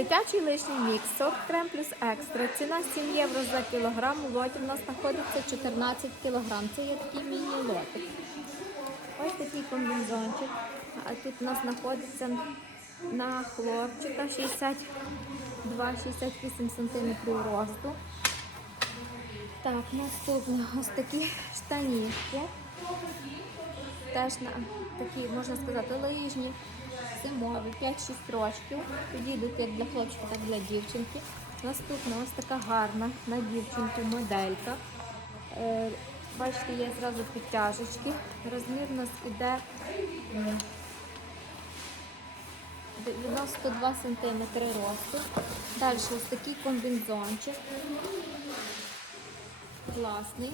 Дитячий лишній мікс, сорт крем плюс екстра. Ціна 7 євро за кілограм. Лоті в нас знаходиться 14 кілограм. Це є такий міні-лотик. Ось такий комбінзончик. А тут у нас знаходиться на хлопчика 62-68 см росту. Так, наступне ось такі штанішки. Теж на такі, можна сказати, лижні, зимові, 5-6 років. Підійдуть як для хлопчика, так і для дівчинки. Наступна ось така гарна на дівчинку моделька. Е, бачите, є зразу підтяжечки. Розмір у нас іде 92 см росту. Далі ось такий комбінзончик. Класний.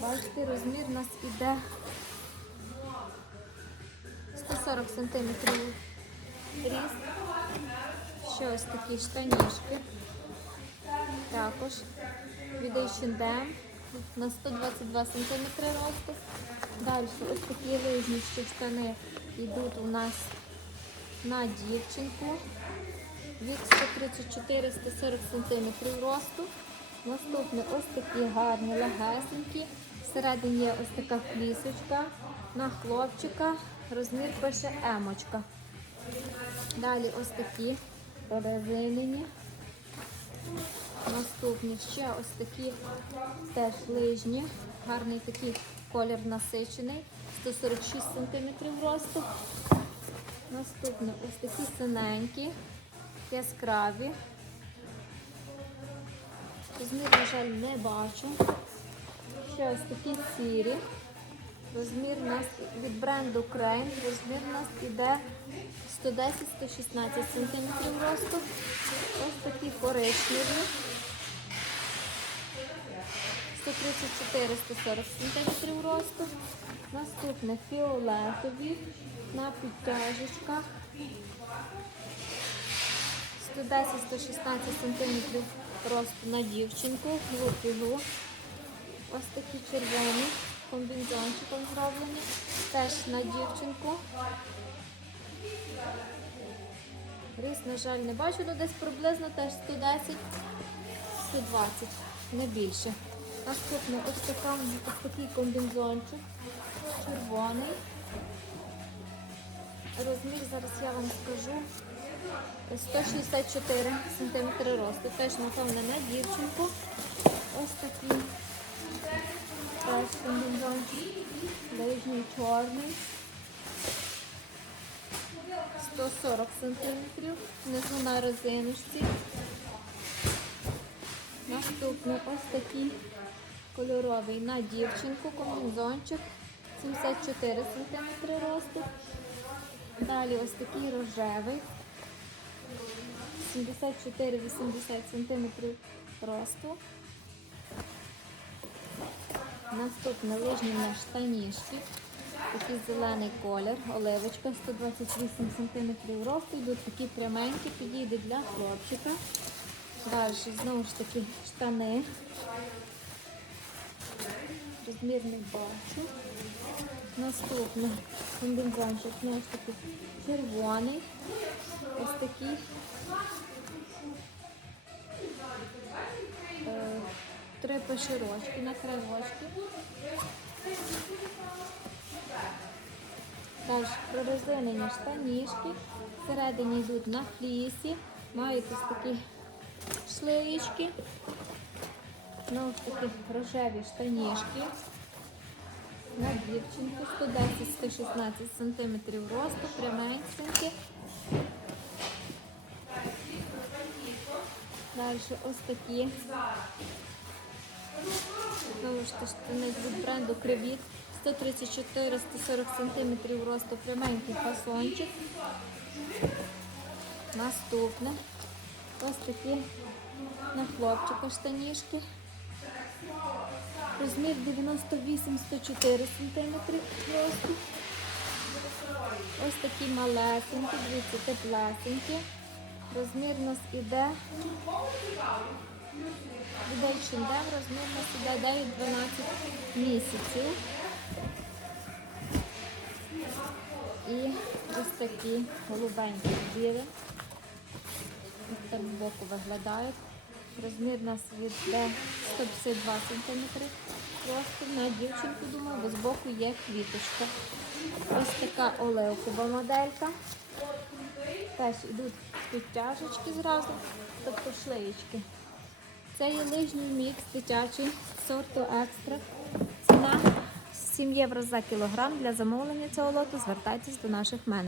Бачите, розмір у нас іде 140 см ріст. Ще ось такі штанішки. Також від H&M на 122 см росту. Далі ось такі лижні ще штани йдуть у нас на дівчинку. Від 134-140 см росту. Наступне ось такі гарні легесенькі. Всередині є ось така флісочка на хлопчика. Розмір пише емочка. Далі ось такі прорезинені. Наступні ще ось такі теж лижні. Гарний такий колір насичений. 146 см росту. Наступне ось такі синенькі, яскраві. Розмір, на жаль, не бачу. Ще ось такі сірі. Розмір у нас від бренду Crane. Розмір у нас іде 110-116 см росту. Ось такі коричневі. 134-140 см росту. Наступне фіолетові на підтяжечках. 110-116 см росту на дівчинку, глупігу. Ось такі червоні комбінзончиком зроблені. Теж на дівчинку. Рис, на жаль, не бачу, але десь приблизно теж 110, 120, не більше. Наступне ось, така, ось такий комбінзончик, червоний. Розмір зараз я вам скажу 164 см росту. Теж, напевно, на дівчинку. Ось такий теж комбінзончик. Лижній чорний. 140 см. Внизу на резиночці. Наступний ось такий кольоровий на дівчинку комбінзончик. 74 см росту. Далі ось такий рожевий. 74-80 см росту. Наступне лижні на штанішки. Такий зелений колір, оливочка 128 см росту. Йдуть такі пряменькі, підійде для хлопчика. Далі знову ж таки штани. Розмір не бачу. Наступний комбінзончик, знову ж таки червоний. Ось такий. Три поширочки на кривочки. Далі прорезинені штанішки. Всередині йдуть на флісі. Мають ось такі шлеєчки. Знову ж таки рожеві штанішки. На дівчинку 110-116 см росту, пряменькі. Далі ось такі. Знову ж таки від бренду Кривіт. 134-140 см росту пряменький фасончик. Наступне. Ось такі на хлопчика штанішки. Розмір 98-104 см росту. Ось такі малесенькі, дивіться, теплесенькі. Розмір у нас іде від H&M, розмір у нас 9-12 місяців. І ось такі голубенькі білі. так збоку виглядають. Розмір нас йде 152 см. Просто на дівчинку, думаю, бо збоку є квіточка. Ось така оливкова моделька. Теж йдуть підтяжечки зразу, тобто шлеєчки. Це є лижній мікс дитячий сорту екстра. Ціна 7 євро за кілограм. Для замовлення цього лоту звертайтесь до наших менеджерів.